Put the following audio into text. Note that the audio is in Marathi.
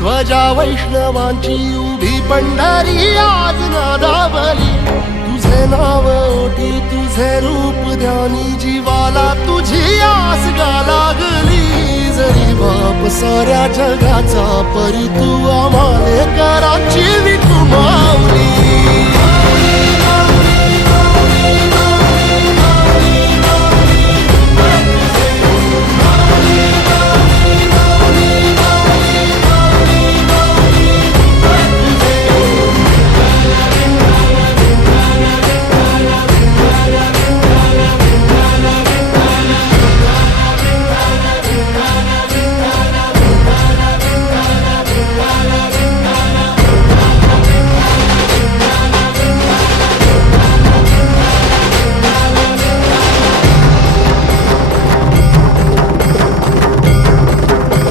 ध्वजा वैष्णवांची उभी पंढरी आज नादावली तुझे नाव ओटी तुझे रूप ध्यानी जीवाला तुझी गा लागली जरी बाप साऱ्या जगाचा परी तू आम्हाला